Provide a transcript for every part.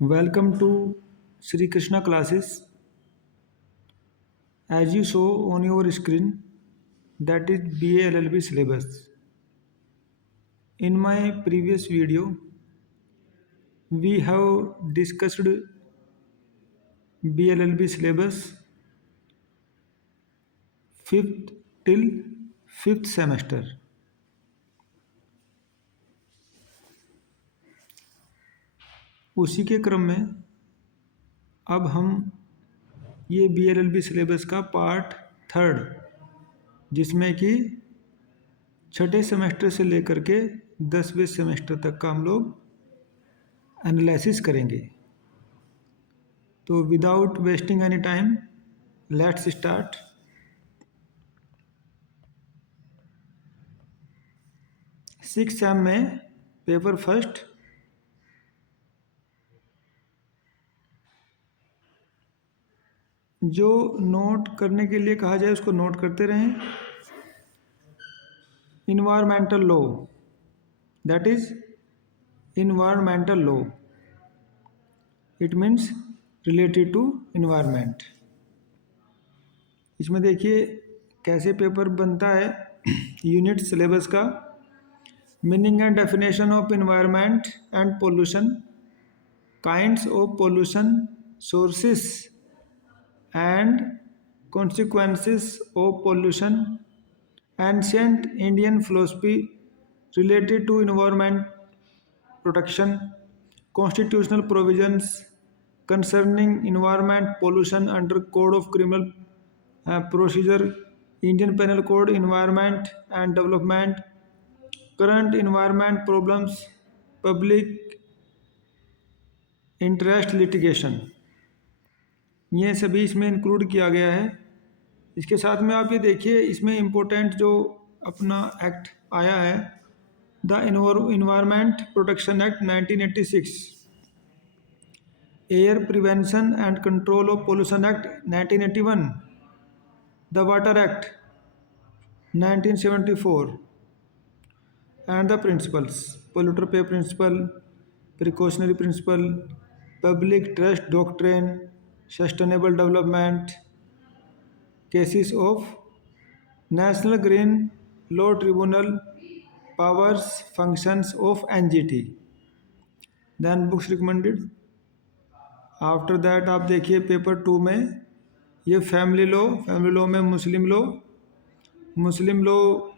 Welcome to Sri Krishna classes. As you saw on your screen, that is BA LLB syllabus. In my previous video, we have discussed BLLB syllabus 5th till 5th semester. उसी के क्रम में अब हम ये BLLB syllabus का part 3rd, जिसमें कि छठे सेमेस्टर से लेकर के 10वें सेमेस्टर तक का हम लोग एनालिसिस करेंगे। तो without wasting any time let's start. Six sem में पेपर फर्स्ट जो नोट करने के लिए कहा जाए उसको नोट करते रहें। Environmental law, that is environmental law, it means related to environment. इसमें देखिए कैसे पेपर बनता है। यूनिट सिलेबस का meaning and definition of environment and pollution, kinds of pollution, sources and consequences of pollution, ancient Indian philosophy related to environment protection, constitutional provisions concerning environment pollution under Code of Criminal Procedure, Indian Penal Code, environment and development, current environment problems, public interest litigation, ये सभी इसमें include किया गया है। इसके साथ में आप ये देखिए इसमें इम्पोर्टेंट जो अपना एक्ट आया है, the environment protection act 1986, air prevention and control of pollution act 1981, the water act 1974 and the principles, polluter pay principle, precautionary principle, public trust doctrine, sustainable development, cases of national green law tribunal, powers functions of NGT, then books recommended. After that आप देखिए paper 2 में ये family law में Muslim law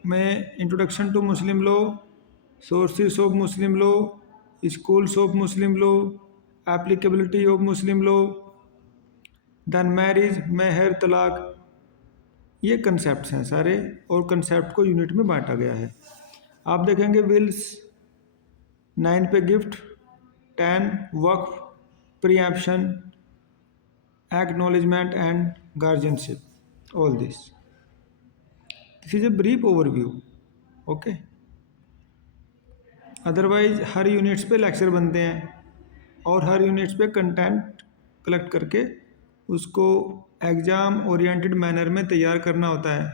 में introduction to Muslim law, sources of Muslim law, schools of Muslim law, applicability of Muslim law, then marriage, मेहर, तलाक, ये concept हैं सारे, और कंसेप्ट को यूनिट में बांटा गया है। आप देखेंगे विल्स 9 पे गिफ्ट, 10 वक्फ, preemption, acknowledgement and guardianship, all this is a brief overview. Okay, otherwise हर यूनिट्स पे लेक्चर बनते हैं और हर यूनिट्स पे कंटेंट कलेक्ट करके उसको एग्ज़ाम ओरिएंटेड मैनर में तैयार करना होता है,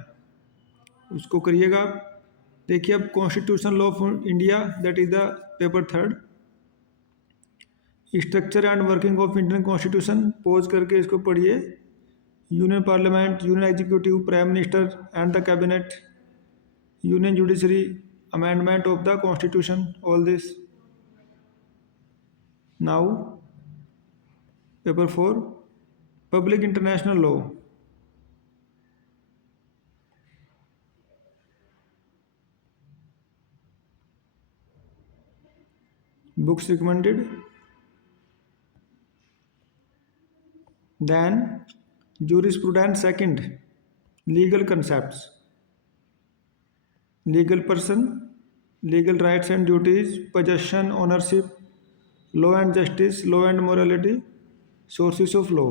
उसको करिएगा। देखिए अब constitution law of India, that is the paper 3rd, structure and working of Indian constitution, pause करके इसको पढ़िए। Union parliament, union executive, prime minister and the cabinet, union judiciary, amendment of the constitution, all this. Now paper 4, public international law, books recommended. Then jurisprudence 2nd, legal concepts, legal person, legal rights and duties, possession, ownership, law and justice, law and morality, sources of law.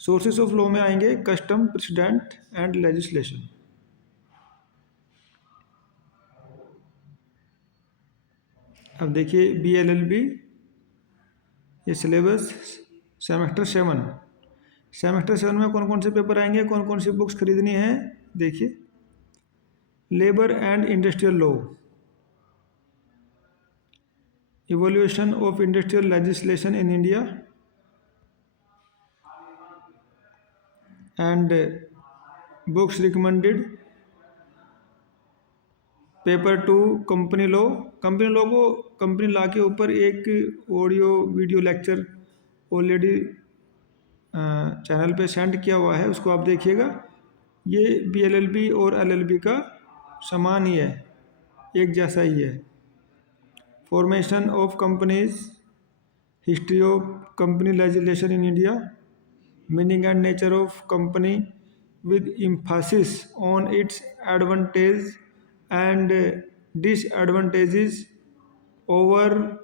Sources of law में आएंगे custom, president and legislation. अब देखिए BLLB ये syllabus semester 7 में कौन कौन से paper आएंगे, कौन कौन सी बुक्स खरीदनी है। देखिए labour and industrial law, evaluation of industrial legislation in India, and books recommended. Paper 2 company law. Company law को कंपनी लॉ के ऊपर एक audio video lecture already channel पे सेंड किया हुआ है, उसको आप देखिएगा। ये BLLB और LLB का समान ही है, एक जैसा ही है। Formation of companies, history of company legislation in India, meaning and nature of company with emphasis on its advantage and disadvantages over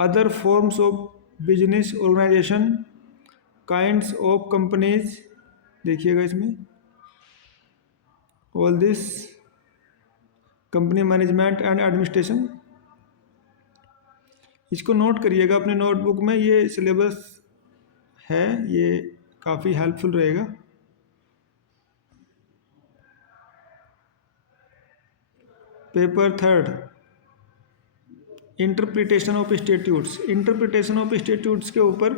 other forms of business organization, kinds of companies, देखिएगा इसमें all this company management and administration। इसको note करिएगा अपने notebook में, ये syllabus है, ये काफ़ी हेल्पफुल रहेगा। Paper 3 interpretation of statutes. Interpretation of statutes के ऊपर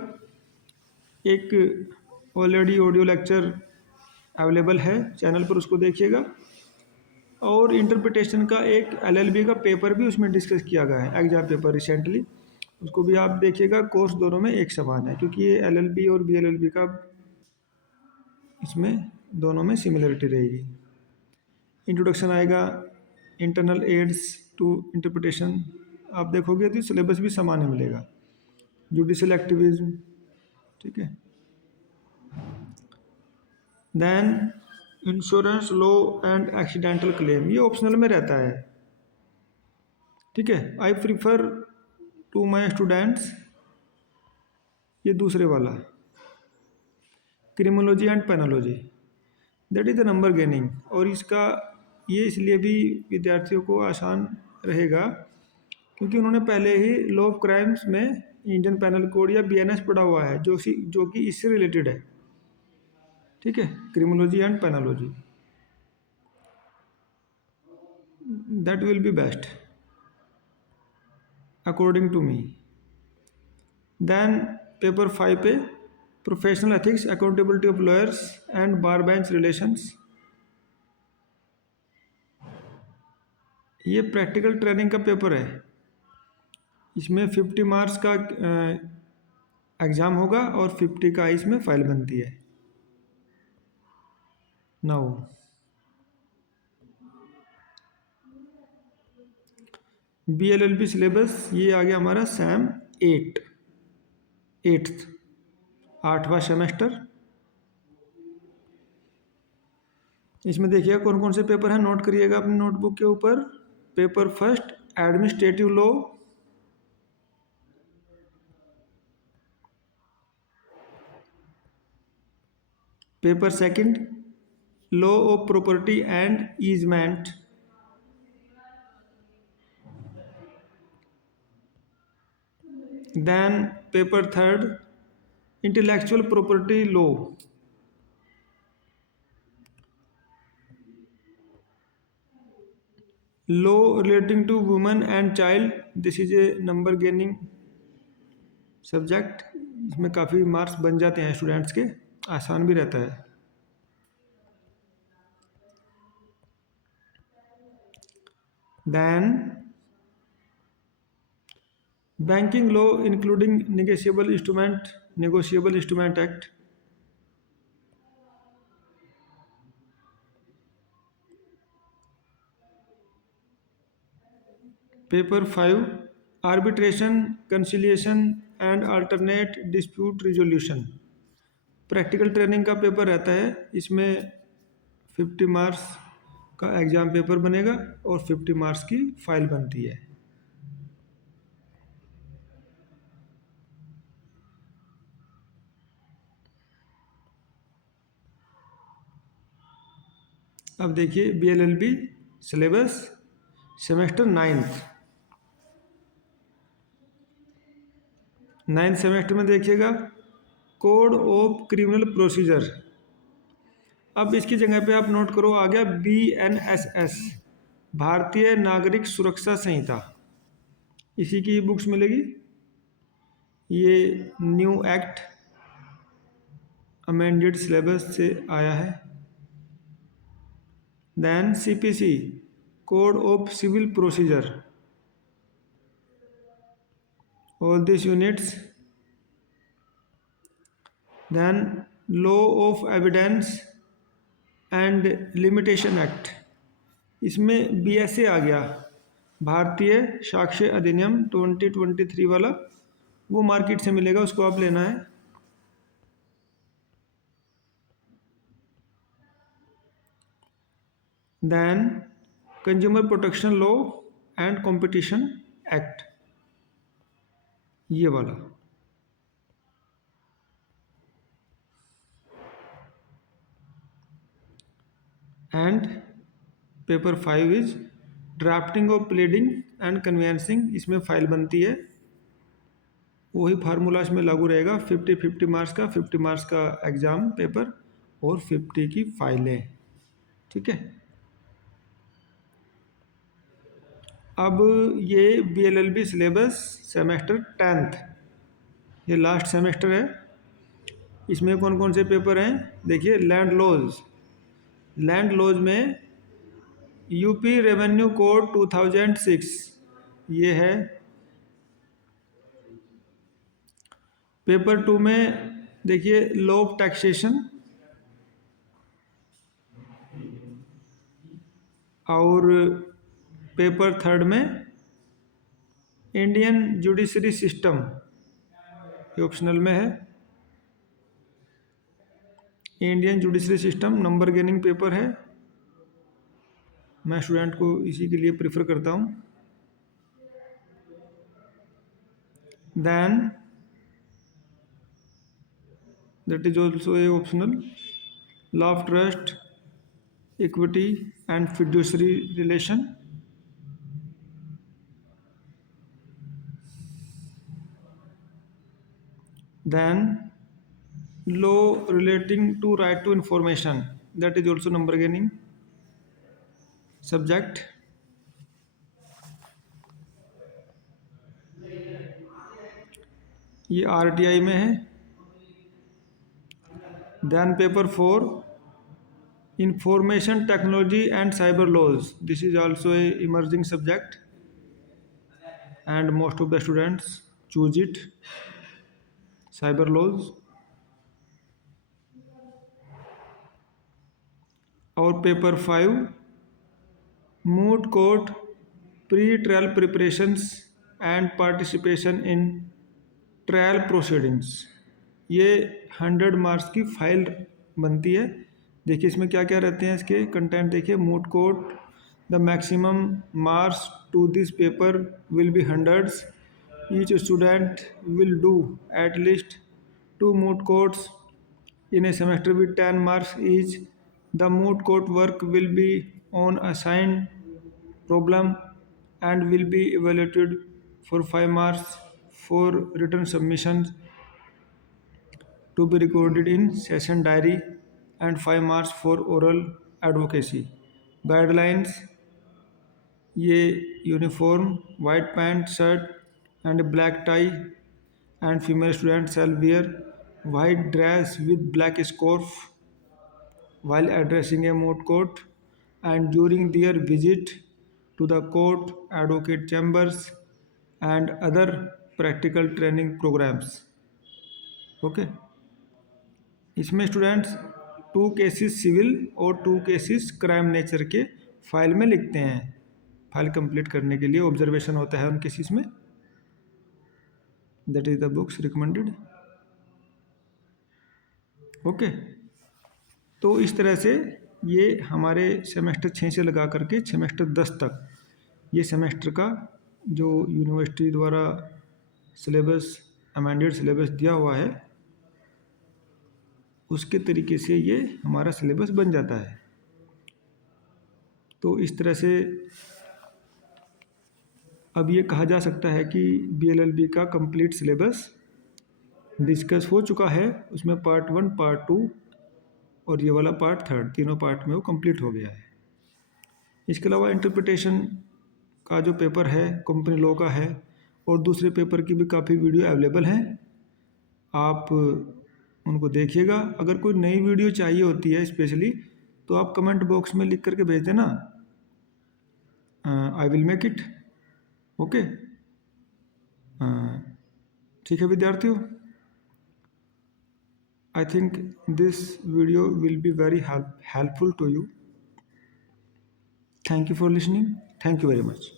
एक ऑलरेडी ऑडियो लेक्चर अवेलेबल है चैनल पर, उसको देखिएगा। और इंटरप्रिटेशन का एक LLB का पेपर भी उसमें डिस्कस किया गया है, एग्जाम पेपर रिसेंटली, उसको भी आप देखिएगा। कोर्स दोनों में एक समान है, क्योंकि ये LLB और BLLB का इसमें दोनों में सिमिलरिटी रहेगी। इंट्रोडक्शन आएगा, इंटरनल एड्स टू इंटरप्रिटेशन, आप देखोगे तो सिलेबस भी समान ही मिलेगा। जुडिशियल एक्टिविज्म, ठीक है। Then insurance law and accidental claim, ये ऑप्शनल में रहता है, ठीक है। I prefer to my students, ये दूसरे वाला। Criminology and penology, that is the number gaining, और इसका ये इसलिए भी विद्यार्थियों को आसान रहेगा क्योंकि उन्होंने पहले ही लॉ ऑफ क्राइम्स में इंडियन पेनल कोड या BNS पढ़ा हुआ है, जो कि इससे रिलेटेड है, ठीक है। Criminology and penology, that will be best according to me. Then paper 5 पे professional ethics, accountability of lawyers and bar bench relations. ये प्रैक्टिकल ट्रेनिंग का पेपर है, इसमें 50 मार्क्स का एग्ज़ाम होगा और 50 का इसमें फाइल बनती है। नाउ BLLB सिलेबस, ये आ गया हमारा SAM 8th 8वां सेमेस्टर। इसमें देखिएगा कौन कौन से पेपर हैं, नोट करिएगा अपने नोटबुक के ऊपर। Paper 1 administrative law, paper 2 law of property and easement, then paper 3 intellectual property law, law relating to women and child, this is a number gaining subject, इसमें काफ़ी मार्क्स बन जाते हैं स्टूडेंट्स के, आसान भी रहता है। Then banking law including negotiable instrument act, paper 5 arbitration, conciliation and alternate dispute resolution, practical training का पेपर रहता है, इसमें 50 मार्क्स का एग्ज़ाम पेपर बनेगा और 50 मार्क्स की फाइल बनती है। अब देखिए BLLB syllabus semester 9th semester में देखिएगा कोड ऑफ क्रिमिनल प्रोसीजर। अब इसकी जगह पे आप नोट करो, आ गया BNSS, भारतीय नागरिक सुरक्षा संहिता। इसी की बुक्स मिलेगी। ये न्यू एक्ट अमेंडेड सिलेबस से आया है। Then CPC code of civil procedure, all these units। then law of evidence and limitation act, इसमें BSA आ गया, भारतीय साक्ष्य अधिनियम 2023 वाला, वो मार्केट से मिलेगा, उसको आप लेना है। Then consumer protection law and competition act, ये वाला। And paper 5 is drafting of pleading and conveyancing, इसमें फाइल बनती है, वही फार्मूला इसमें लागू रहेगा। 50 मार्क्स का, 50 मार्क्स का एग्जाम पेपर और 50 की फाइलें, ठीक है। अब ये BLLB सिलेबस सेमेस्टर 10th, ये लास्ट सेमेस्टर है। इसमें कौन कौन से पेपर हैं देखिए। लैंड लॉज, लैंड लॉज में यूपी रेवेन्यू कोड 2006, ये है। पेपर 2 में देखिए लॉ ऑफ टैक्सेशन, और पेपर 3 में इंडियन जुडिशरी सिस्टम, ये ऑप्शनल में है। Indian judiciary system number gaining paper है, मैं स्टूडेंट को इसी के लिए प्रेफर करता हूँ। Then that is also a optional, law of trust, equity and fiduciary relation. Then law relating to right to information, that is also number gaining subject। ये RTI में है। Then paper 4 information technology and cyber laws, this is also a emerging subject and most of the students choose it, cyber laws। और paper 5 moot court pre-trial preparations and participation in trial proceedings, ये 100 marks की file बनती है। देखिए इसमें क्या क्या रहते हैं, इसके कंटेंट देखिए। Moot court, the maximum marks to this paper will be hundreds, each student will do at least 2 moot courts in a semester with 10 marks each. The moot court work will be on assigned problem and will be evaluated for 5 marks for written submissions to be recorded in session diary and 5 marks for oral advocacy। Guidelines, ये uniform white pant shirt and black tie and female students shall wear white dress with black scarf while addressing a moot court and during their visit to the court, advocate chambers and other practical training programs। Okay, इसमें students 2 cases civil और 2 cases crime nature के file में लिखते हैं। File complete करने के लिए observation होता है उन केसेस में। That is the books recommended. Okay, तो इस तरह से ये हमारे सेमेस्टर 6 से लगा करके सेमेस्टर 10 तक ये सेमेस्टर का जो यूनिवर्सिटी द्वारा सिलेबस अमेंडेड सिलेबस दिया हुआ है उसके तरीके से ये हमारा सिलेबस बन जाता है। तो इस तरह से अब ये कहा जा सकता है कि BLLB का कंप्लीट सिलेबस डिस्कस हो चुका है। उसमें पार्ट 1, पार्ट 2 और ये वाला पार्ट 3, तीनों पार्ट में वो कंप्लीट हो गया है। इसके अलावा इंटरप्रिटेशन का जो पेपर है कंपनी लॉ का है और दूसरे पेपर की भी काफ़ी वीडियो अवेलेबल हैं, आप उनको देखिएगा। अगर कोई नई वीडियो चाहिए होती है स्पेशली तो आप कमेंट बॉक्स में लिख करके भेज देना, I will make it. Okay, ठीक है विद्यार्थियों, I think this video will be very helpful to you. Thank you for listening, thank you very much.